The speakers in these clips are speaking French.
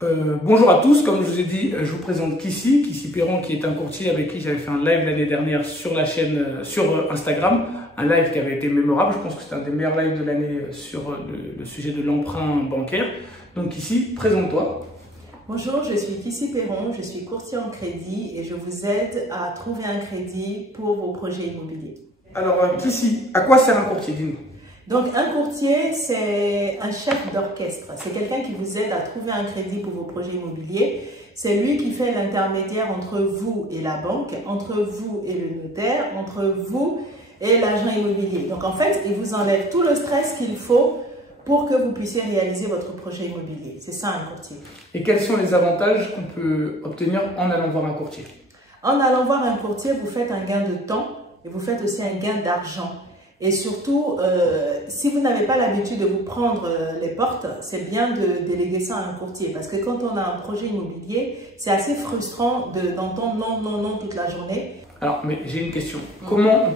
Bonjour à tous, comme je vous ai dit, je vous présente Kissy Perron, qui est un courtier avec qui j'avais fait un live l'année dernière sur la chaîne, sur Instagram, un live qui avait été mémorable. Je pense que c'était un des meilleurs lives de l'année sur le sujet de l'emprunt bancaire. Donc Kissy, présente-toi. Bonjour, je suis Kissy Perron, je suis courtier en crédit et je vous aide à trouver un crédit pour vos projets immobiliers. Alors Kissy, à quoi sert un courtier? Dis-nous. Donc un courtier, c'est un chef d'orchestre, c'est quelqu'un qui vous aide à trouver un crédit pour vos projets immobiliers. C'est lui qui fait l'intermédiaire entre vous et la banque, entre vous et le notaire, entre vous et l'agent immobilier. Donc en fait, il vous enlève tout le stress qu'il faut pour que vous puissiez réaliser votre projet immobilier. C'est ça un courtier. Et quels sont les avantages qu'on peut obtenir en allant voir un courtier? En allant voir un courtier, vous faites un gain de temps et vous faites aussi un gain d'argent. Et surtout, si vous n'avez pas l'habitude de vous prendre les portes, c'est bien de déléguer ça à un courtier. Parce que quand on a un projet immobilier, c'est assez frustrant d'entendre non, non, non toute la journée. Alors, mais j'ai une question. Comment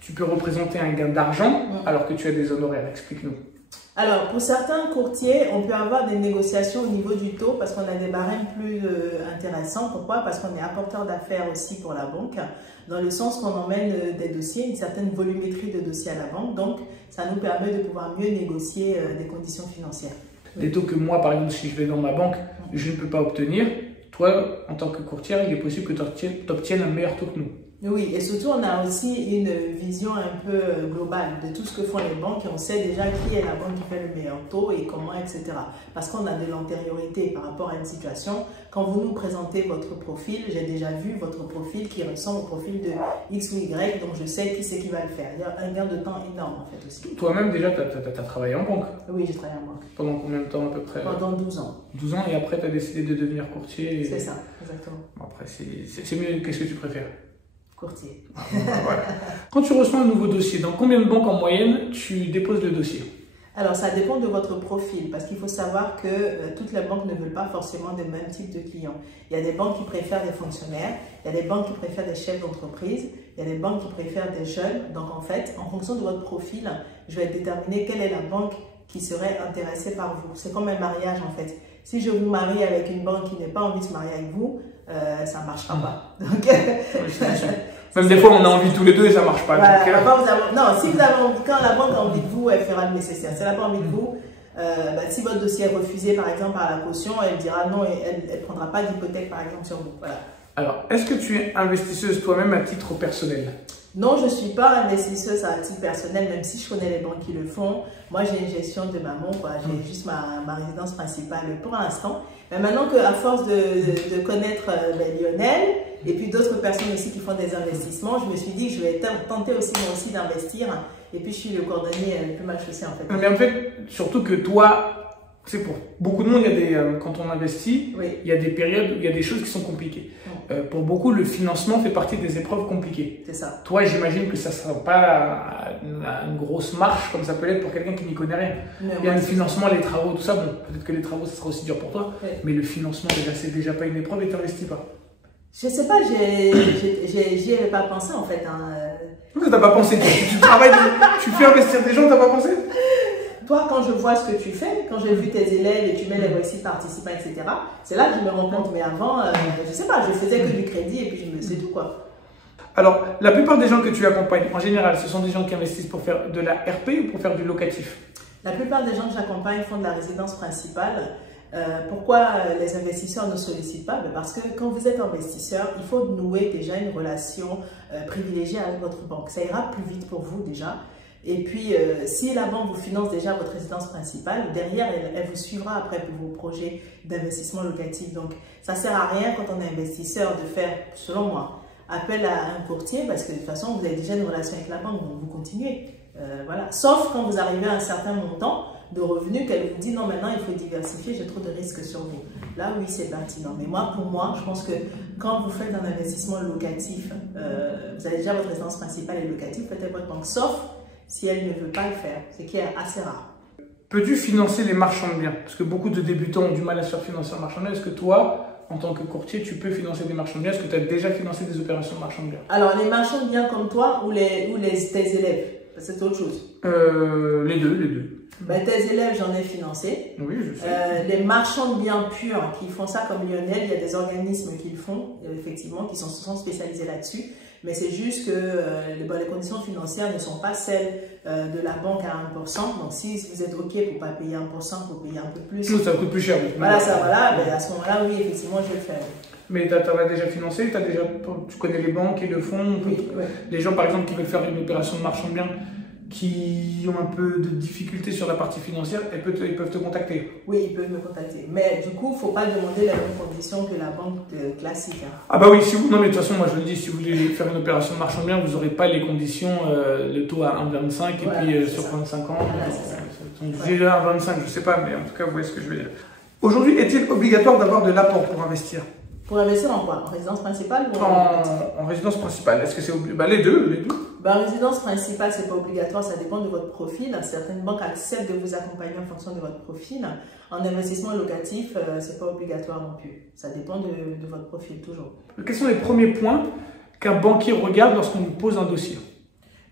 tu peux représenter un gain d'argent alors que tu as des honoraires? Explique-nous. Alors, pour certains courtiers, on peut avoir des négociations au niveau du taux parce qu'on a des barèmes plus intéressants. Pourquoi? Parce qu'on est apporteur d'affaires aussi pour la banque, dans le sens qu'on emmène des dossiers, une certaine volumétrie de dossiers à la banque. Donc, ça nous permet de pouvoir mieux négocier des conditions financières. Des taux que moi, par exemple, si je vais dans ma banque, je ne peux pas obtenir. Toi, en tant que courtière, il est possible que tu obtiennes un meilleur taux que nous. Oui, et surtout, on a aussi une vision un peu globale de tout ce que font les banques et on sait déjà qui est la banque qui fait le meilleur taux et comment, etc. Parce qu'on a de l'antériorité par rapport à une situation. Quand vous nous présentez votre profil, j'ai déjà vu votre profil qui ressemble au profil de X ou Y, donc je sais qui c'est qui va le faire. Il y a un gain de temps énorme en fait aussi. Toi-même, déjà, tu as travaillé en banque? Oui, j'ai travaillé en banque. Pendant combien de temps à peu près? Pendant 12 ans. 12 ans, et après, tu as décidé de devenir courtier. C'est ça, exactement. Après, c'est mieux. Qu'est-ce que tu préfères? Courtier. Voilà. Quand tu reçois un nouveau dossier, dans combien de banques en moyenne tu déposes le dossier? Alors, ça dépend de votre profil, parce qu'il faut savoir que toutes les banques ne veulent pas forcément des mêmes types de clients. Il y a des banques qui préfèrent des fonctionnaires, il y a des banques qui préfèrent des chefs d'entreprise, il y a des banques qui préfèrent des jeunes. Donc, en fait, en fonction de votre profil, je vais déterminer quelle est la banque qui serait intéressée par vous. C'est comme un mariage, en fait. Si je vous marie avec une banque qui n'a pas envie de se marier avec vous, ça ne marchera pas. Donc, même des fois, on a envie tous les deux et ça ne marche pas. Voilà, non, si vous avez envie, quand la banque a envie de vous, elle fera le nécessaire. Si elle n'a pas envie de vous, si votre dossier est refusé, par exemple, par la caution, elle dira non et elle ne prendra pas d'hypothèque, par exemple, sur vous. Voilà. Alors, est-ce que tu es investisseuse toi-même à titre personnel? Non, je ne suis pas investisseuse à titre personnel, même si je connais les banques qui le font. Moi, j'ai une gestion de maman, j'ai juste ma résidence principale pour l'instant. Mais maintenant qu'à force de connaître Lionel et puis d'autres personnes aussi qui font des investissements, je me suis dit que je vais tenter aussi moi aussi d'investir. Et puis, je suis le cordonnier le plus mal chaussé en fait. Mais en fait, surtout que toi, c'est pour beaucoup de monde, il y a quand on investit, oui, il y a des périodes où il y a des choses qui sont compliquées. Pour beaucoup, le financement fait partie des épreuves compliquées. C'est ça. Toi, j'imagine que ça ne sera pas une grosse marche comme ça peut l'être pour quelqu'un qui n'y connaît rien. Il y a le financement, les travaux, tout ça. Bon, peut-être que les travaux, ça sera aussi dur pour toi. Oui. Mais le financement, c'est déjà pas une épreuve et tu n'investis pas. Je sais pas, j'y avais pas pensé en fait. Pourquoi tu n'as pas pensé? Tu travailles, tu fais investir des gens, tu n'as pas pensé? Toi, quand je vois ce que tu fais, quand j'ai vu tes élèves et tu mets les réussites participants, etc., c'est là que je me rends compte. Mais avant, je sais pas, je faisais que du crédit et puis je me sais tout quoi. Alors, la plupart des gens que tu accompagnes, en général, ce sont des gens qui investissent pour faire de la RP ou pour faire du locatif? La plupart des gens que j'accompagne font de la résidence principale. Pourquoi les investisseurs ne sollicitent pas? Parce que quand vous êtes investisseur, il faut nouer déjà une relation privilégiée avec votre banque. Ça ira plus vite pour vous déjà. Et puis, si la banque vous finance déjà votre résidence principale, derrière, elle vous suivra après pour vos projets d'investissement locatif. Donc, ça ne sert à rien quand on est investisseur de faire, selon moi, appel à un courtier parce que de toute façon, vous avez déjà une relation avec la banque, donc vous continuez. Voilà. Sauf quand vous arrivez à un certain montant de revenus qu'elle vous dit non, maintenant il faut diversifier, j'ai trop de risques sur vous. Là, oui, c'est pertinent. Mais moi, pour moi, je pense que quand vous faites un investissement locatif, vous avez déjà votre résidence principale et locative, faites votre banque, sauf si elle ne veut pas le faire, ce qui est assez rare. Peux-tu financer les marchands de biens? Parce que beaucoup de débutants ont du mal à se faire financer un marchand de biens. Est-ce que toi, en tant que courtier, tu peux financer des marchands de biens? Est-ce que tu as déjà financé des opérations de marchands de biens? Alors, les marchands de biens comme toi ou tes élèves? C'est autre chose. Les deux. Ben, tes élèves, j'en ai financé. Oui, je sais. Les marchands de biens purs qui font ça comme Lionel, il y a des organismes qui le font, effectivement, qui se sont spécialisés là-dessus. Mais c'est juste que les conditions financières ne sont pas celles de la banque à 1%. Donc, si vous êtes OK pour ne pas payer 1%, pour payer un peu plus. Nous, ça coûte plus cher. Voilà, ben, à ce moment-là, oui, effectivement, je vais le faire. Mais tu as déjà financé, tu connais les banques qui le font. Oui. Les gens, par exemple, qui veulent faire une opération de marchand de biens, qui ont un peu de difficultés sur la partie financière, ils peuvent te contacter. Oui, ils peuvent me contacter. Mais du coup, il ne faut pas demander les mêmes conditions que la banque classique. Hein. Ah bah oui, non mais de toute façon, moi je le dis, si vous voulez faire une opération de marchand de biens, vous n'aurez pas les conditions, le taux à 1,25 et puis sur 25 ans. Déjà à 1,25, je ne sais pas, mais en tout cas, vous voyez ce que je veux dire. Aujourd'hui, est-il obligatoire d'avoir de l'apport pour investir? Pour investir en quoi? En résidence principale ou en résidence principale, est-ce que c'est obligatoire? Les deux. En résidence principale, ce n'est pas obligatoire, ça dépend de votre profil. Certaines banques acceptent de vous accompagner en fonction de votre profil. En investissement locatif, ce n'est pas obligatoire non plus. Ça dépend de votre profil, toujours. Quels sont les premiers points qu'un banquier regarde lorsqu'on vous pose un dossier?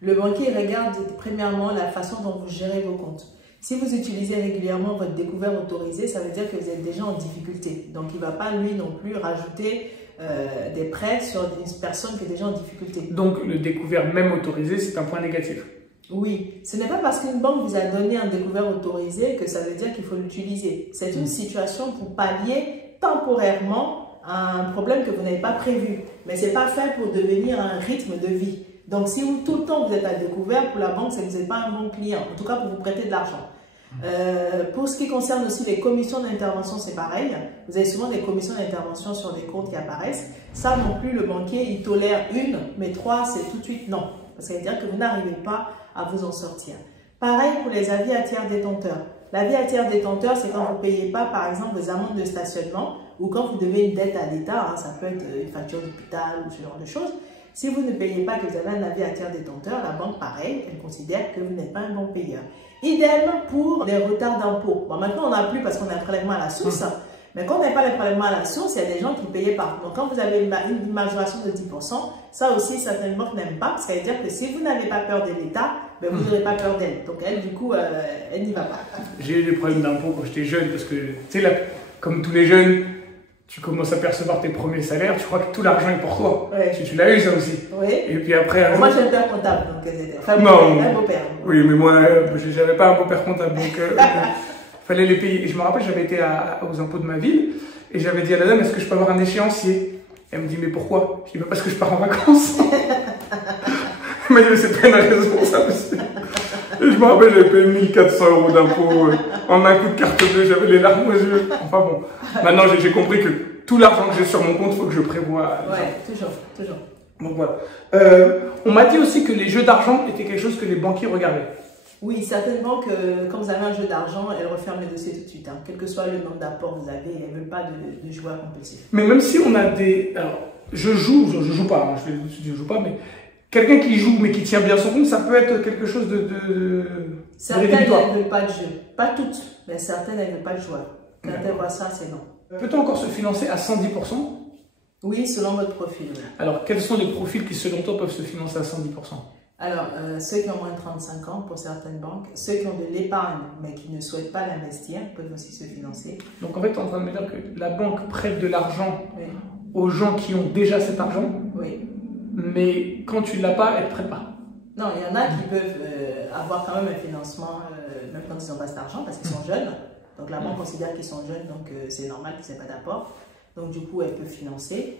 Le banquier regarde premièrement la façon dont vous gérez vos comptes. Si vous utilisez régulièrement votre découvert autorisé, ça veut dire que vous êtes déjà en difficulté. Donc, il ne va pas, lui non plus, rajouter des prêts sur une personne qui est déjà en difficulté. Donc, le découvert même autorisé, c'est un point négatif? Oui. Ce n'est pas parce qu'une banque vous a donné un découvert autorisé que ça veut dire qu'il faut l'utiliser. C'est une situation pour pallier temporairement à un problème que vous n'avez pas prévu. Mais ce n'est pas fait pour devenir un rythme de vie. Donc, si tout le temps vous êtes à découvert, pour la banque, c'est que vous n'êtes pas un bon client. En tout cas, pour vous prêter de l'argent. Pour ce qui concerne aussi les commissions d'intervention, c'est pareil. Vous avez souvent des commissions d'intervention sur des comptes qui apparaissent. Ça non plus, le banquier, il tolère une, mais trois, c'est tout de suite non. Parce que ça veut dire que vous n'arrivez pas à vous en sortir. Pareil pour les avis à tiers détenteurs. L'avis à tiers détenteur, c'est quand vous ne payez pas, par exemple, vos amendes de stationnement ou quand vous devez une dette à l'État, hein, ça peut être une facture d'hôpital ou ce genre de choses. Si vous ne payez pas, que vous avez un avis à tiers détenteur, la banque, pareil, elle considère que vous n'êtes pas un bon payeur. Idem pour les retards d'impôts. Bon, maintenant, on n'a plus parce qu'on a un prélèvement à la source. Mais quand on n'a pas le prélèvement à la source, il y a des gens qui ne payaient pas. Donc, quand vous avez une majoration de 10%, ça aussi, certaines banques n'aiment pas. Parce qu'elle veut dire que si vous n'avez pas peur de l'État, ben, vous n'aurez pas peur d'elle. Donc, elle, du coup, elle n'y va pas. J'ai eu des problèmes d'impôts quand j'étais jeune. Parce que, tu sais, là, comme tous les jeunes, tu commences à percevoir tes premiers salaires, tu crois que tout l'argent est pour toi. Ouais. Tu l'as eu, ça aussi. Oui. Et puis après... Moi, j'ai un père comptable, donc c'était... Enfin, non. Un beau-père. Oui, mais moi, je n'avais pas un beau-père comptable, donc fallait les payer. Et je me rappelle, j'avais été aux impôts de ma ville, et j'avais dit à la dame, est-ce que je peux avoir un échéancier? Elle me dit, mais pourquoi? Je dis, parce que je pars en vacances. Elle m'a dit, mais c'est pas une raison, ça aussi. Et je me rappelle, j'avais payé 1400 € d'impôts en un coup de carte bleue, j'avais les larmes aux yeux. Enfin bon, maintenant j'ai compris que tout l'argent que j'ai sur mon compte, il faut que je prévoie. Ouais, toujours. Donc voilà. On m'a dit aussi que les jeux d'argent étaient quelque chose que les banquiers regardaient. Oui, certaines banques, quand vous avez un jeu d'argent, elles referment le dossier tout de suite. Hein. Quel que soit le nombre d'apports que vous avez, elles ne veulent pas de joueurs compulsifs. Mais même si on a des... Alors, je joue pas, hein, je joue pas, mais... Quelqu'un qui joue mais qui tient bien son compte, ça peut être quelque chose de certaines, elles ne veulent pas de jeu. Pas toutes, mais certaines, elles ne veulent pas de joueurs. Quand elles voient ça, c'est non. Peut-on encore se financer à 110%? Oui, selon votre profil. Alors, quels sont les profils qui, selon toi, peuvent se financer à 110%? Alors, ceux qui ont moins de 35 ans pour certaines banques, ceux qui ont de l'épargne mais qui ne souhaitent pas l'investir peuvent aussi se financer. Donc, en fait, tu es en train de me dire que la banque prête de l'argent aux gens qui ont déjà cet argent? Oui. Mais quand tu ne l'as pas, elle ne te prête pas. Non, il y en a qui peuvent avoir quand même un financement, même quand ils n'ont pas cet argent, parce qu'ils sont jeunes. Donc la banque considère qu'ils sont jeunes, donc c'est normal qu'ils n'aient pas d'apport. Donc du coup, elles peuvent financer.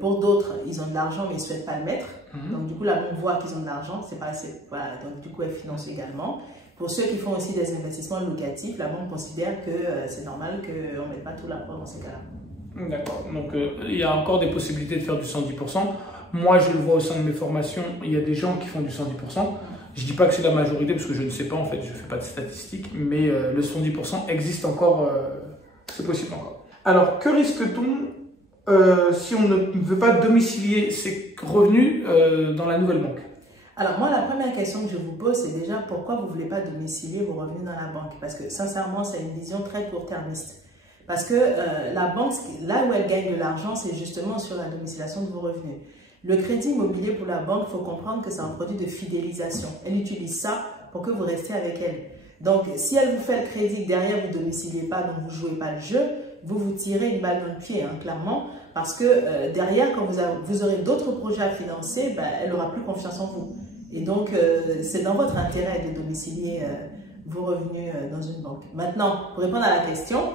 Pour d'autres, ils ont de l'argent, mais ils ne souhaitent pas le mettre. Donc du coup, la banque voit qu'ils ont de l'argent, c'est pas assez. Voilà, donc du coup, elles financent également. Pour ceux qui font aussi des investissements locatifs, la banque considère que c'est normal qu'on ne mette pas tout l'apport dans ces cas-là. D'accord. Donc il y a encore des possibilités de faire du 110%. Moi, je le vois au sein de mes formations, il y a des gens qui font du 110%. Je ne dis pas que c'est la majorité, parce que je ne sais pas, en fait, je ne fais pas de statistiques, mais le 110% existe encore, c'est possible encore. Alors, que risque-t-on si on ne veut pas domicilier ses revenus dans la nouvelle banque? Alors moi, la première question que je vous pose, c'est déjà pourquoi vous ne voulez pas domicilier vos revenus dans la banque? Parce que sincèrement, c'est une vision très court-termiste. Parce que la banque, là où elle gagne de l'argent, c'est justement sur la domiciliation de vos revenus. Le crédit immobilier pour la banque, il faut comprendre que c'est un produit de fidélisation. Elle utilise ça pour que vous restiez avec elle. Donc, si elle vous fait le crédit, derrière vous ne domiciliez pas, donc vous ne jouez pas le jeu, vous tirez une balle dans le pied, hein, clairement, parce que derrière, quand vous aurez d'autres projets à financer, ben, elle n'aura plus confiance en vous. Et donc, c'est dans votre intérêt de domicilier vos revenus dans une banque. Maintenant, pour répondre à la question,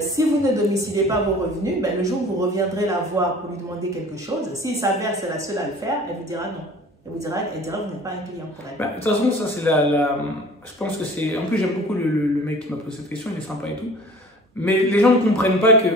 si vous ne domiciliez pas vos revenus, ben, le jour où vous reviendrez la voir pour lui demander quelque chose, s'il s'avère que c'est la seule à le faire, elle vous dira non. Elle dira que vous n'êtes pas un client pour elle. Bah, de toute façon, ça c'est je pense que c'est... En plus, j'aime beaucoup le mec qui m'a posé cette question, il est sympa et tout. Mais les gens ne comprennent pas que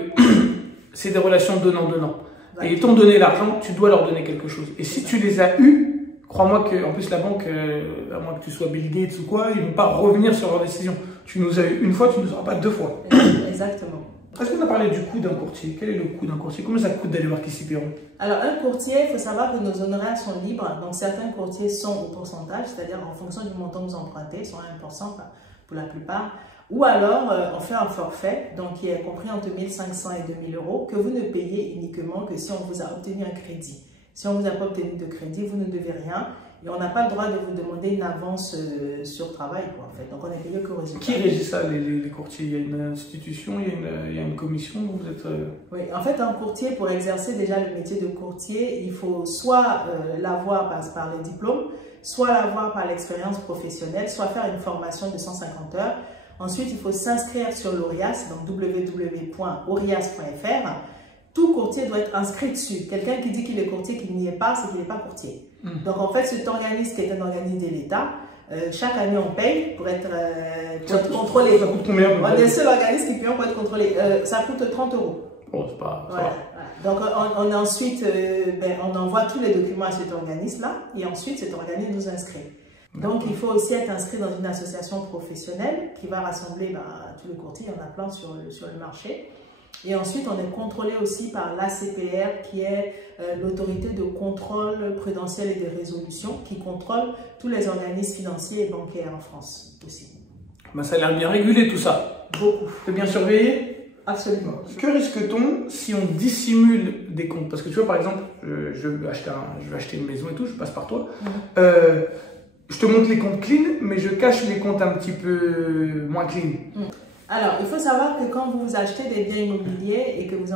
c'est des relations donnant-donnant. Ouais. Et étant donné l'argent, tu dois leur donner quelque chose. Et si tu les as eus, crois-moi qu'en plus la banque, à moins que tu sois Bill Gates ou quoi, ils ne vont pas revenir sur leur décision. Tu nous as eu une fois, tu ne nous auras pas deux fois. Exactement. Est-ce qu'on a parlé du coût d'un courtier? Quel est le coût d'un courtier? Combien ça coûte d'aller voir Kissy Perron? Alors, un courtier, il faut savoir que nos honoraires sont libres. Donc, certains courtiers sont au pourcentage, c'est-à-dire en fonction du montant que vous empruntez, sont à 1% pour la plupart. Ou alors, on fait un forfait, donc qui est compris entre 1 500 et 2 000 euros, que vous ne payez uniquement que si on vous a obtenu un crédit. Si on ne vous a pas obtenu de crédit, vous ne devez rien. Et on n'a pas le droit de vous demander une avance sur travail, quoi, en fait. Donc, on est payé qu'au résultat. Qui régit ça, les courtiers? Il y a une institution, il y a une commission, vous êtes... Oui, en fait, un courtier, pour exercer déjà le métier de courtier, il faut soit l'avoir par les diplômes, soit l'avoir par l'expérience professionnelle, soit faire une formation de 150 heures. Ensuite, il faut s'inscrire sur l'ORIAS, donc www.orias.fr. Tout courtier doit être inscrit dessus. Quelqu'un qui dit qu'il est courtier, qu'il n'y est pas, c'est qu'il n'est pas courtier. Donc, en fait, cet organisme qui est un organisme de l'État, chaque année, on paye pour être contrôlé. Ça coûte combien? On est le seul organisme qui paye pour être contrôlé. Ça coûte 30 euros. Bon, c'est pas... Voilà. Donc, ensuite, on envoie tous les documents à cet organisme-là et ensuite, cet organisme nous inscrit. Donc, il faut aussi être inscrit dans une association professionnelle qui va rassembler tous les courtiers, il y en a plein sur le marché. Et ensuite, on est contrôlé aussi par l'ACPR, qui est l'autorité de contrôle prudentiel et de résolution, qui contrôle tous les organismes financiers et bancaires en France aussi. Ben, ça a l'air bien régulé tout ça. Beaucoup. C'est bien surveillé? Absolument. Que risque-t-on si on dissimule des comptes? Parce que tu vois, par exemple, je veux acheter une maison et tout, je passe par toi. Je te montre les comptes clean, mais je cache les comptes un petit peu moins clean. Alors, il faut savoir que quand vous achetez des biens immobiliers et que vous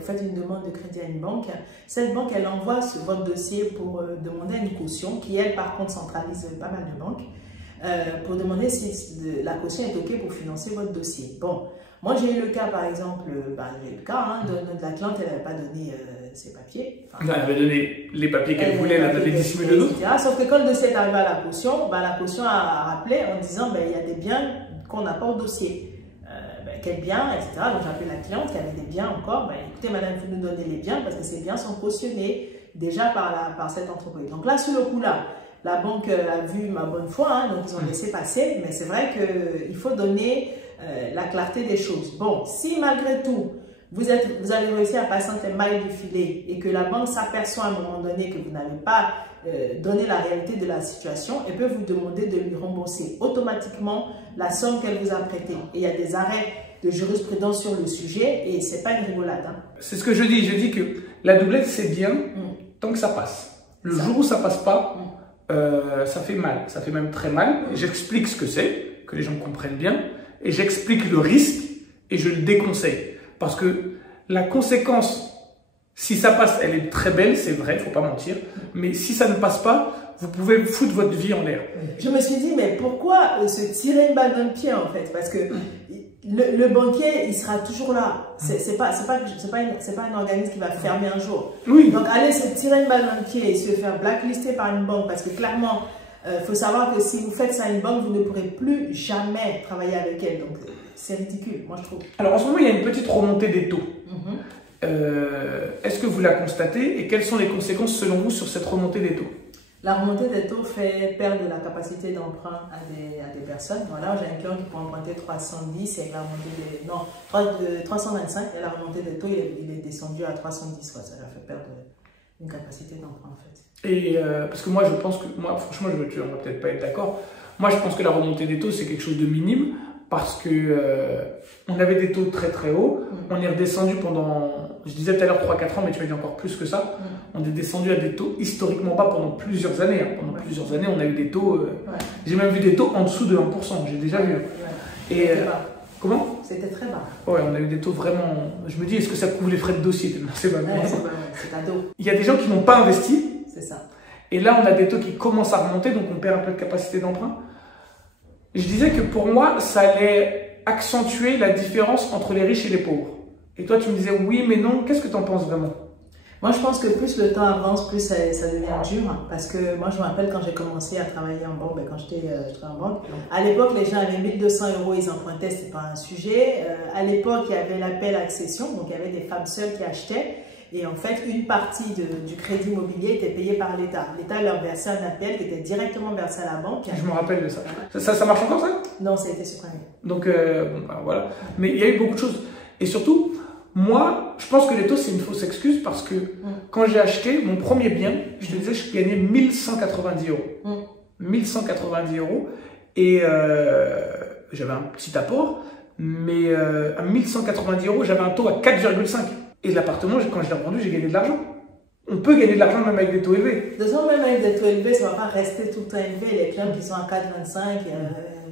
faites une demande de crédit à une banque, cette banque, elle envoie sur votre dossier pour demander une caution qui, elle, par contre, centralise pas mal de banques, pour demander si la caution est OK pour financer votre dossier. Bon, moi, j'ai eu le cas, par exemple, de la cliente, elle n'avait pas donné ses papiers. Enfin, elle avait donné les papiers qu'elle voulait, elle avait dissimulé d'autres. Sauf que quand le dossier est arrivé à la caution a rappelé en disant il y a des biens qu'on n'a pas au dossier. Quels biens, etc. Donc, j'ai appelé la cliente qui avait des biens encore. Écoutez, madame, vous nous donnez les biens parce que ces biens sont cautionnés déjà par cette entreprise. Donc là, sur le coup-là, la banque a vu ma bonne foi, donc ils ont laissé passer. Mais c'est vrai qu'il faut donner la clarté des choses. Bon, si malgré tout, vous avez réussi à passer entre les mailles du filet et que la banque s'aperçoit à un moment donné que vous n'avez pas donné la réalité de la situation, elle peut vous demander de lui rembourser automatiquement la somme qu'elle vous a prêtée. Et il y a des arrêts de jurisprudence sur le sujet et c'est pas une rigolade. C'est ce que je dis. Je dis que la doublette, c'est bien tant que ça passe. Le jour où ça passe pas, ça fait mal. Ça fait même très mal. J'explique ce que c'est, que les gens comprennent bien. Et j'explique le risque et je le déconseille. Parce que la conséquence, si ça passe, elle est très belle, c'est vrai, il ne faut pas mentir. Mais si ça ne passe pas, vous pouvez foutre votre vie en l'air. Je me suis dit, mais pourquoi se tirer une balle dans le pied en fait? Parce que le banquier, il sera toujours là. C'est pas un organisme qui va fermer un jour. Oui. Donc aller se tirer une balle dans le pied et se faire blacklister par une banque, parce que clairement, faut savoir que si vous faites ça à une banque, vous ne pourrez plus jamais travailler avec elle. Donc c'est ridicule, moi je trouve. Alors en ce moment, il y a une petite remontée des taux. Est-ce que vous la constatez et quelles sont les conséquences selon vous sur cette remontée des taux? La remontée des taux fait perdre la capacité d'emprunt à des personnes. Voilà, j'ai un client qui peut emprunter 310 et la remontée 325 et la remontée des taux, il est descendu à 310. Quoi. Ça lui a fait perdre une capacité d'emprunt en fait. Et parce que moi, je pense que, franchement, tu ne vas peut-être pas être d'accord. Moi, je pense que la remontée des taux, c'est quelque chose de minime. parce que on avait des taux très très hauts. On est redescendu pendant, je disais tout à l'heure 3-4 ans, mais tu m'as dit encore plus que ça. On est descendu à des taux historiquement bas pendant plusieurs années. Pendant plusieurs années, on a eu des taux, j'ai même vu des taux en dessous de 1%, j'ai déjà vu. Et comment? C'était très bas. Ouais, on a eu des taux vraiment, je me dis, est-ce que ça couvre les frais de dossier? C'est pas bien. C'est cadeau. Il y a des gens qui n'ont pas investi. C'est ça. Et là, on a des taux qui commencent à remonter, donc on perd un peu de capacité d'emprunt. Je disais que pour moi, ça allait accentuer la différence entre les riches et les pauvres. Et toi, tu me disais oui, mais non. Qu'est-ce que tu en penses vraiment? Moi, je pense que plus le temps avance, plus ça devient dur. Parce que moi, je me rappelle quand j'ai commencé à travailler en banque, quand je travaillais en banque, à l'époque, les gens avaient 1200 €, ils empruntaient, c'était pas un sujet. À l'époque, il y avait l'appel accession, donc il y avait des femmes seules qui achetaient. Et en fait, une partie du crédit immobilier était payée par l'État. L'État leur versait un appel qui était directement versé à la banque. Je me rappelle de ça. Ça marche encore, ça? Non, ça a été supprimé. Donc, bon, ben, voilà. Mais il y a eu beaucoup de choses. Et surtout, moi, je pense que les taux, c'est une fausse excuse parce que quand j'ai acheté mon premier bien, je te disais, je gagnais 1190 €. 1190 €. Et j'avais un petit apport, mais à 1190 €, j'avais un taux à 4,5. Et l'appartement, quand je l'ai revendu, j'ai gagné de l'argent. On peut gagner de l'argent même avec des taux élevés. De toute façon, même avec des taux élevés, ça ne va pas rester tout le temps élevé. Les clients qui sont à 4,25,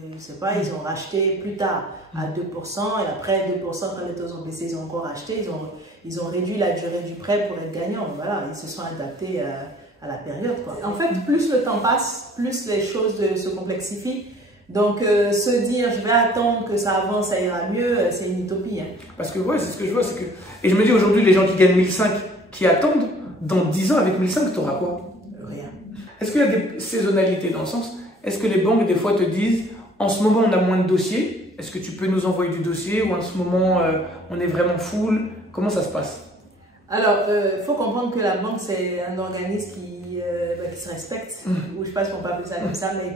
je ne sais pas, ils ont racheté plus tard à 2%. Et après 2%, quand les taux ont baissé, ils ont encore racheté. Ils ont réduit la durée du prêt pour être gagnants. Voilà, ils se sont adaptés à la période, quoi. En fait, plus le temps passe, plus les choses se complexifient. Donc, se dire, je vais attendre que ça avance, ça ira mieux, c'est une utopie. Hein. Parce que, ouais, c'est ce que je vois, c'est que... Et je me dis, aujourd'hui, les gens qui gagnent 1005, qui attendent, dans 10 ans, avec 1005, tu auras quoi? Rien. Est-ce qu'il y a des saisonnalités dans le sens, est-ce que les banques, des fois, te disent, en ce moment, on a moins de dossiers, est-ce que tu peux nous envoyer du dossier, ou en ce moment, on est vraiment full? Comment ça se passe? Alors, il faut comprendre que la banque, c'est un organisme qui se respecte, ou je ne sais pas si on peut appeler ça comme ça, mais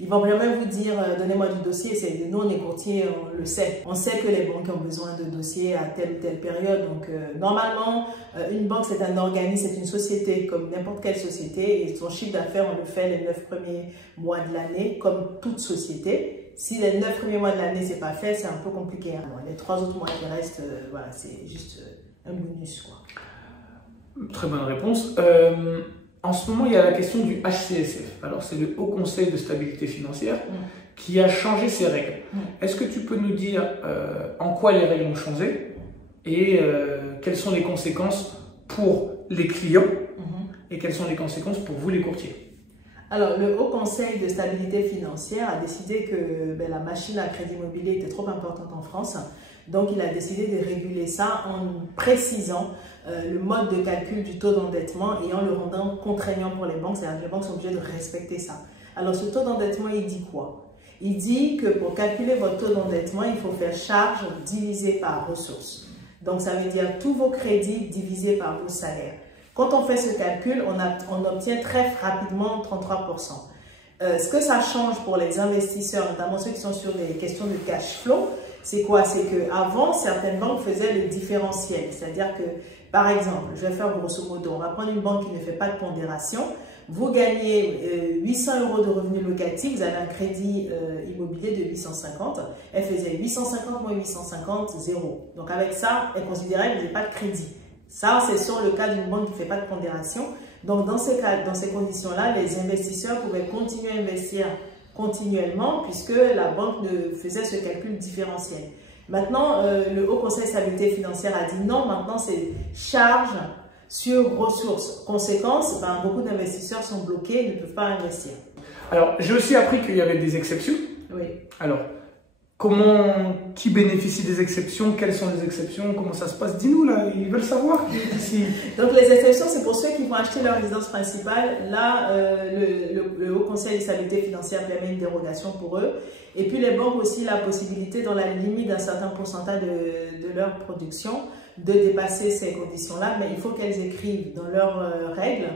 ils vont vraiment vous dire, donnez-moi du dossier. Nous, on est courtiers, on le sait. On sait que les banques ont besoin de dossiers à telle ou telle période. Donc, normalement, une banque, c'est un organisme, c'est une société, comme n'importe quelle société, et son chiffre d'affaires, on le fait les 9 premiers mois de l'année, comme toute société. Si les 9 premiers mois de l'année, c'est pas fait, c'est un peu compliqué. Hein. Bon, les 3 autres mois qui restent, voilà, c'est juste un bonus, quoi. Très bonne réponse. En ce moment, il y a la question du HCSF. Alors, c'est le Haut Conseil de stabilité financière qui a changé ses règles. Est-ce que tu peux nous dire en quoi les règles ont changé et quelles sont les conséquences pour les clients et quelles sont les conséquences pour vous, les courtiers? Alors, le Haut Conseil de stabilité financière a décidé que la machine à crédit immobilier était trop importante en France. Donc, il a décidé de réguler ça en précisant le mode de calcul du taux d'endettement et en le rendant contraignant pour les banques. C'est-à-dire que les banques sont obligées de respecter ça. Alors, ce taux d'endettement, il dit quoi? Il dit que pour calculer votre taux d'endettement, il faut faire charge divisé par ressources. Donc, ça veut dire tous vos crédits divisés par vos salaires. Quand on fait ce calcul, on obtient très rapidement 33%. Ce que ça change pour les investisseurs, notamment ceux qui sont sur des questions de cash flow, c'est quoi? C'est qu'avant, certaines banques faisaient le différentiel. C'est-à-dire que, par exemple, je vais faire grosso modo, on va prendre une banque qui ne fait pas de pondération. Vous gagnez 800 € de revenus locatifs, vous avez un crédit immobilier de 850. Elle faisait 850 moins 850, 0. Donc avec ça, elle considérait que vous n'avez pas de crédit. Ça, c'est sur le cas d'une banque qui ne fait pas de pondération. Donc dans ces cas, dans ces conditions-là, les investisseurs pouvaient continuer à investir continuellement puisque la banque faisait ce calcul différentiel. Maintenant, le Haut Conseil de stabilité financière a dit non, maintenant c'est charge sur ressources. Conséquence, beaucoup d'investisseurs sont bloqués, ils ne peuvent pas investir. Alors, j'ai aussi appris qu'il y avait des exceptions. Oui. Alors, qui bénéficie des exceptions? Quelles sont les exceptions? Comment ça se passe? Dis-nous là, ils veulent savoir ici. Donc les exceptions, c'est pour ceux qui vont acheter leur résidence principale. Là, le Haut Conseil de stabilité financière permet une dérogation pour eux. Et puis les banques aussi la possibilité, dans la limite d'un certain pourcentage de leur production, de dépasser ces conditions-là. Mais il faut qu'elles écrivent dans leurs règles,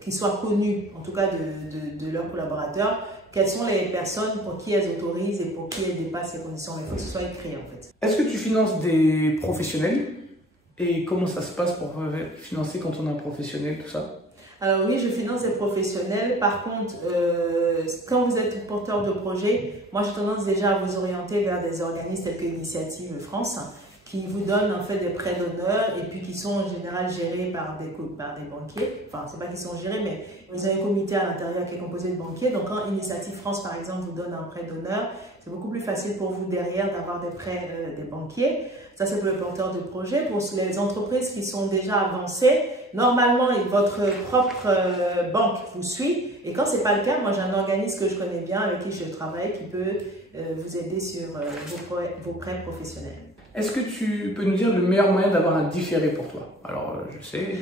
qui soient connues, en tout cas de leurs collaborateurs, quelles sont les personnes pour qui elles autorisent et pour qui elles dépassent ces conditions. Il faut que ce soit écrit en fait. Est-ce que tu finances des professionnels? Et comment ça se passe pour financer quand on est un professionnel, tout ça? Alors oui, je finance des professionnels. Par contre, quand vous êtes porteur de projet, moi j'ai tendance déjà à vous orienter vers des organismes tels que Initiative France, qui vous donnent en fait des prêts d'honneur et puis qui sont en général gérés par des banquiers. Enfin, c'est pas qu'ils sont gérés, mais ils ont un comité à l'intérieur qui est composé de banquiers. Donc quand Initiative France, par exemple, vous donne un prêt d'honneur, c'est beaucoup plus facile pour vous derrière d'avoir des prêts des banquiers. Ça, c'est pour le porteur de projet. Pour les entreprises qui sont déjà avancées, normalement, votre propre banque vous suit. Et quand ce n'est pas le cas, moi, j'ai un organisme que je connais bien, avec qui je travaille, qui peut vous aider sur vos prêts professionnels. Est-ce que tu peux nous dire le meilleur moyen d'avoir un différé pour toi? Alors, je sais.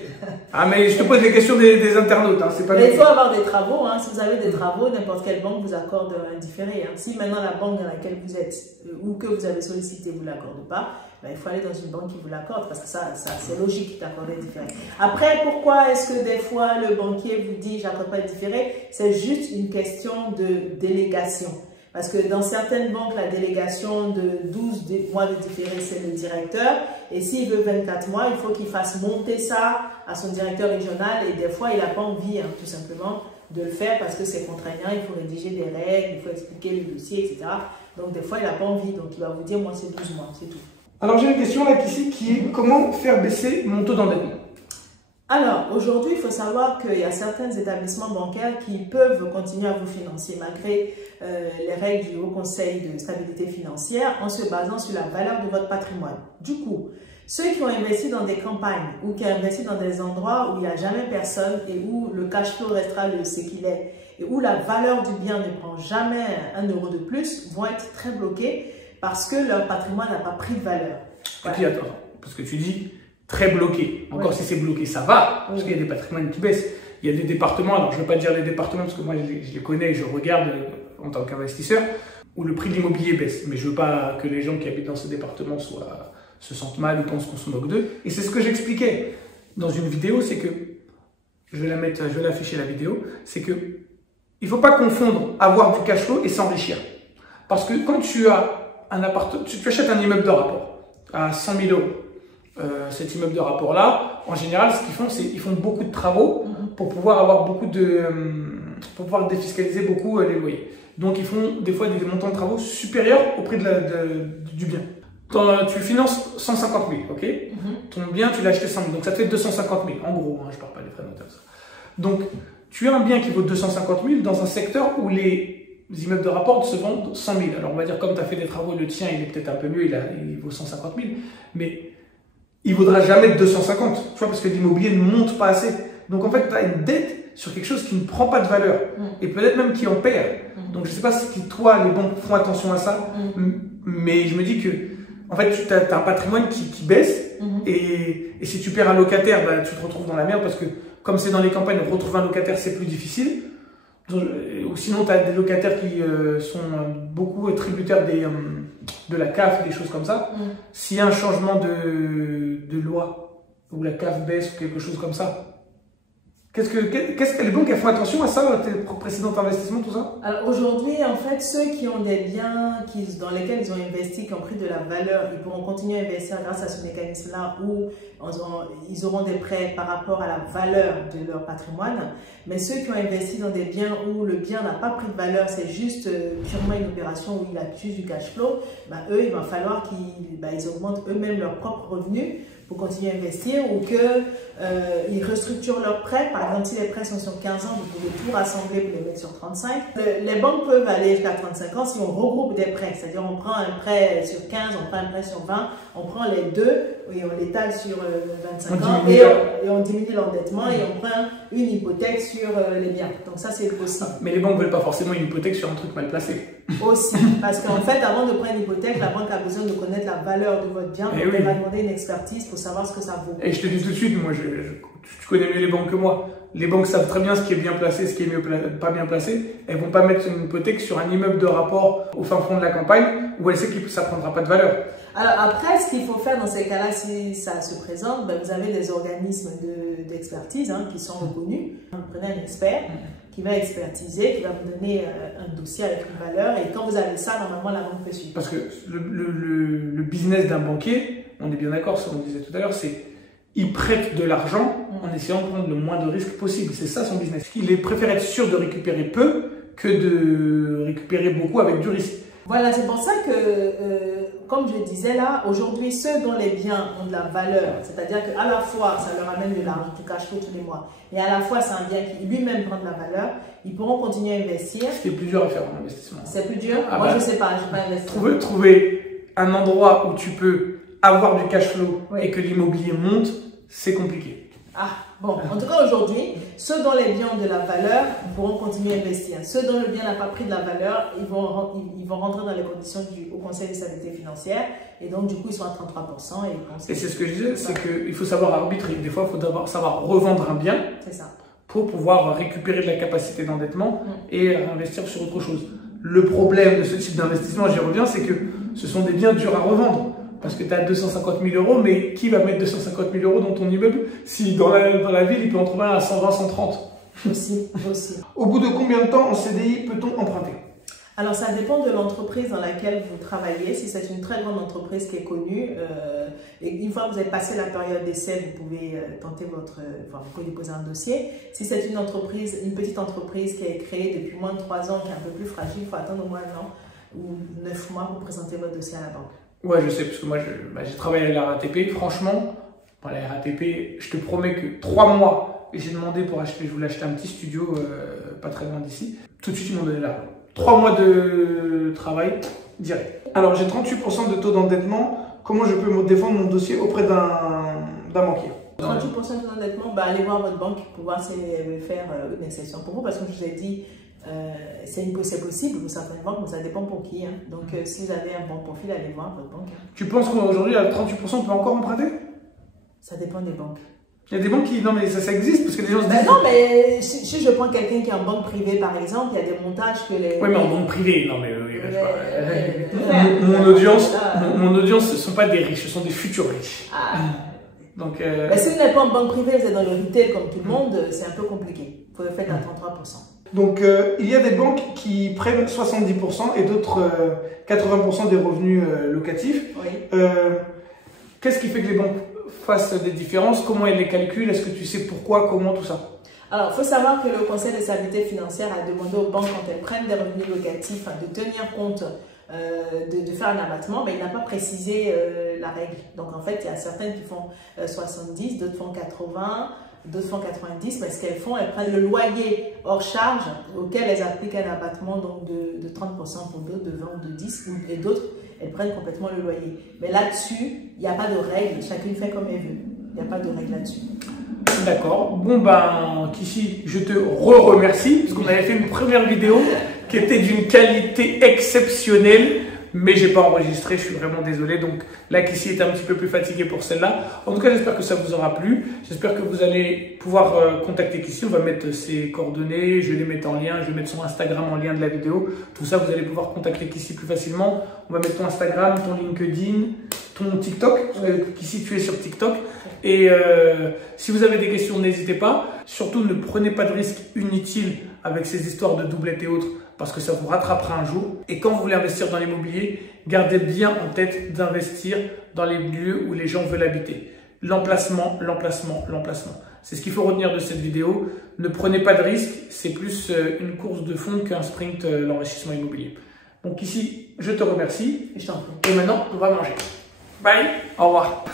Ah, mais je te pose les questions des internautes. Hein, c'est pas. Mais il faut avoir des travaux. Hein. Si vous avez des travaux, n'importe quelle banque vous accorde un différé. Hein. Si maintenant la banque dans laquelle vous êtes ou que vous avez sollicité ne vous l'accorde pas, ben, il faut aller dans une banque qui vous l'accorde parce que ça c'est logique d'accorder un différé. Après, pourquoi est-ce que des fois le banquier vous dit j'accorde pas le différé? C'est juste une question de délégation. Parce que dans certaines banques, la délégation de 12 mois de différé, c'est le directeur. Et s'il veut 24 mois, il faut qu'il fasse monter ça à son directeur régional. Et des fois, il n'a pas envie, hein, tout simplement, de le faire parce que c'est contraignant. Il faut rédiger des règles, il faut expliquer le dossier, etc. Donc, des fois, il n'a pas envie. Donc, il va vous dire, moi, c'est 12 mois, c'est tout. Alors, j'ai une question là ici qui est comment faire baisser mon taux d'endettement? Alors, aujourd'hui, il faut savoir qu'il y a certains établissements bancaires qui peuvent continuer à vous financer malgré les règles du Haut Conseil de stabilité financière en se basant sur la valeur de votre patrimoine. Du coup, ceux qui ont investi dans des campagnes ou qui ont investi dans des endroits où il n'y a jamais personne et où le cash flow restera ce qu'il est et où la valeur du bien ne prend jamais 1 euro de plus vont être très bloqués parce que leur patrimoine n'a pas pris de valeur. Et puis attends, parce que tu dis très bloqué. Encore si c'est bloqué, ça va, parce qu'il y a des patrimoines qui baissent. Il y a des départements, alors je ne vais pas dire les départements parce que moi je les connais, je regarde en tant qu'investisseur, où le prix de l'immobilier baisse. Mais je ne veux pas que les gens qui habitent dans ce département se sentent mal ou pensent qu'on se moque d'eux. Et c'est ce que j'expliquais dans une vidéo, c'est que, je vais l'afficher la vidéo, c'est que il ne faut pas confondre avoir du cash flow et s'enrichir. Parce que quand tu as un appartement, tu achètes un immeuble de rapport à 100 000 euros, cet immeuble de rapport-là, en général, ce qu'ils font, c'est qu'ils font beaucoup de travaux pour pouvoir avoir pour pouvoir défiscaliser beaucoup les loyers. Donc, ils font des fois des montants de travaux supérieurs au prix du bien. Tu finances 150 000, ok? Ton bien, tu l'as acheté 100 000, donc ça te fait 250 000, en gros, hein, je ne parle pas des frais notaires. Donc, tu as un bien qui vaut 250 000 dans un secteur où les immeubles de rapport se vendent 100 000. Alors, on va dire, comme tu as fait des travaux, le tien, il est peut-être un peu mieux, il vaut 150 000, mais il ne vaudra jamais 250, tu vois, parce que l'immobilier ne monte pas assez. Donc, en fait, tu as une dette sur quelque chose qui ne prend pas de valeur et peut-être même qui en perd. Donc, je ne sais pas si toi, les banques font attention à ça, mais je me dis que, en fait, tu as un patrimoine qui baisse et si tu perds un locataire, bah, tu te retrouves dans la merde parce que, comme c'est dans les campagnes, retrouver un locataire, c'est plus difficile. Ou sinon, tu as des locataires qui sont beaucoup tributaires de la CAF, des choses comme ça. S'il y a un changement de loi, ou la CAF baisse ou quelque chose comme ça, qu'est-ce que les banques font attention à ça, tes précédents investissements, tout ça? Alors aujourd'hui, en fait, ceux qui ont des biens dans lesquels ils ont investi, qui ont pris de la valeur, ils pourront continuer à investir grâce à ce mécanisme-là où ils auront des prêts par rapport à la valeur de leur patrimoine. Mais ceux qui ont investi dans des biens où le bien n'a pas pris de valeur, c'est juste purement une opération où il a juste du cash flow, bah, eux, il va falloir qu'ils augmentent eux-mêmes leurs propres revenus pour continuer à investir ou qu'ils restructurent leurs prêts. Par exemple, si les prêts sont sur 15 ans, vous pouvez tout rassembler pour les mettre sur 35. Les banques peuvent aller jusqu'à 35 ans si on regroupe des prêts. C'est-à-dire on prend un prêt sur 15, on prend un prêt sur 20, on prend les deux et on l'étale sur 25 ans et on diminue l'endettement et on prend une hypothèque sur les biens. Donc ça, c'est possible. Mais les banques ne veulent pas forcément une hypothèque sur un truc mal placé. Aussi, parce qu'en fait, avant de prendre une hypothèque, la banque a besoin de connaître la valeur de votre bien. Donc elle va demander une expertise pour savoir ce que ça vaut. Et je te dis tout de suite, moi, tu connais mieux les banques que moi. Les banques savent très bien ce qui est bien placé, ce qui est pas bien placé. Elles vont pas mettre une hypothèque sur un immeuble de rapport au fin fond de la campagne où elles savent que ça prendra pas de valeur. Alors après, ce qu'il faut faire dans ces cas-là, si ça se présente, ben vous avez des organismes d'expertise qui sont reconnus. Vous prenez un expert qui va expertiser, qui va vous donner un dossier avec une valeur. Et quand vous avez ça, normalement, la banque peut suivre. Parce que le business d'un banquier, on est bien d'accord, ce qu'on disait tout à l'heure, c'est il prête de l'argent en essayant de prendre le moins de risques possible. C'est ça son business. Il préfère être sûr de récupérer peu que de récupérer beaucoup avec du risque. Voilà, c'est pour ça que, comme je disais là, aujourd'hui, ceux dont les biens ont de la valeur, c'est-à-dire qu'à la fois, ça leur amène de l'argent, du cash flow tous les mois, et à la fois, c'est un bien qui lui-même prend de la valeur, ils pourront continuer à investir. Ce qui est plus dur à faire en investissement. C'est plus dur? Moi, je ne sais pas, je n'ai pas investi. Trouver un endroit où tu peux avoir du cash flow et que l'immobilier monte, c'est compliqué. Ah, bon, en tout cas aujourd'hui, ceux dont les biens ont de la valeur pourront continuer à investir. Ceux dont le bien n'a pas pris de la valeur, ils vont rentrer dans les conditions au Conseil de stabilité financière et donc du coup ils sont à 33%. Et c'est ce que je disais, c'est qu'il faut savoir arbitrer. Des fois, il faut savoir revendre un bien pour pouvoir récupérer de la capacité d'endettement et investir sur autre chose. Le problème de ce type d'investissement, j'y reviens, c'est que ce sont des biens durs à revendre. Parce que tu as 250 000 euros, mais qui va mettre 250 000 euros dans ton immeuble si dans la ville, il peut en trouver un à 120, 130? Aussi. Au bout de combien de temps en CDI peut-on emprunter? Alors, ça dépend de l'entreprise dans laquelle vous travaillez. Si c'est une très grande entreprise qui est connue, et une fois que vous avez passé la période d'essai, vous pouvez tenter vous pouvez déposer un dossier. Si c'est une petite entreprise qui est créée depuis moins de 3 ans, qui est un peu plus fragile, il faut attendre au moins 1 an ou 9 mois pour présenter votre dossier à la banque. Ouais, je sais, parce que moi, j'ai travaillé à la RATP. Franchement, la RATP, je te promets que 3 mois, j'ai demandé je voulais acheter un petit studio pas très loin d'ici. Tout de suite, ils m'ont donné l'argent. 3 mois de travail, direct. Alors, j'ai 38% de taux d'endettement. Comment je peux me défendre mon dossier auprès d'un banquier? 38% de taux d'endettement, allez voir votre banque pour voir si elle veut faire une exception pour vous, parce que je vous ai dit, c'est possible pour certaines banques, mais ça dépend pour qui. Donc, si vous avez un bon profil, allez voir votre banque. Tu penses qu'aujourd'hui, à 38%, on peut encore emprunter? Ça dépend des banques. Il y a des banques qui... Non, mais ça existe, parce que des gens se disent... Non, mais si je prends quelqu'un qui est en banque privée, par exemple, il y a des montages que les... Oui, mais en banque privée, non, mais... Mon audience, ce ne sont pas des riches, ce sont des futurs riches. Donc, si vous n'êtes pas en banque privée, vous êtes dans le retail comme tout le monde, c'est un peu compliqué. Il faut le faire à 33%. Donc, il y a des banques qui prennent 70% et d'autres 80% des revenus locatifs. Oui. Qu'est-ce qui fait que les banques fassent des différences? Comment elles les calculent? Est-ce que tu sais pourquoi, comment, tout ça? Alors, il faut savoir que le Conseil de stabilité financière a demandé aux banques, quand elles prennent des revenus locatifs, de tenir compte, de faire un abattement, mais il n'a pas précisé la règle. Donc, en fait, il y a certaines qui font 70, d'autres font 80, d'autres font 90, mais ce qu'elles font, elles prennent le loyer hors charge auquel elles appliquent un abattement donc de 30% pour d'autres, de 20 ou de 10, et d'autres, elles prennent complètement le loyer. Mais là-dessus, il n'y a pas de règle, chacune fait comme elle veut. Il n'y a pas de règle là-dessus. D'accord. Bon, Kissy, je te remercie, parce qu'on avait fait une première vidéo qui était d'une qualité exceptionnelle. Mais j'ai pas enregistré, je suis vraiment désolé. Donc là, Kissy est un petit peu plus fatigué pour celle-là. En tout cas, j'espère que ça vous aura plu. J'espère que vous allez pouvoir contacter Kissy. On va mettre ses coordonnées, je vais les mettre en lien, je vais mettre son Instagram en lien de la vidéo. Tout ça, vous allez pouvoir contacter Kissy plus facilement. On va mettre ton Instagram, ton LinkedIn, ton TikTok. Parce que Kissy, tu es sur TikTok. Et si vous avez des questions, n'hésitez pas. Surtout, ne prenez pas de risques inutiles avec ces histoires de doublette et autres, parce que ça vous rattrapera un jour. Et quand vous voulez investir dans l'immobilier, gardez bien en tête d'investir dans les lieux où les gens veulent habiter. L'emplacement, l'emplacement, l'emplacement. C'est ce qu'il faut retenir de cette vidéo. Ne prenez pas de risques, c'est plus une course de fond qu'un sprint, l'enrichissement immobilier. Donc ici, je te remercie. Je t'en prie. Et maintenant, on va manger. Bye, au revoir.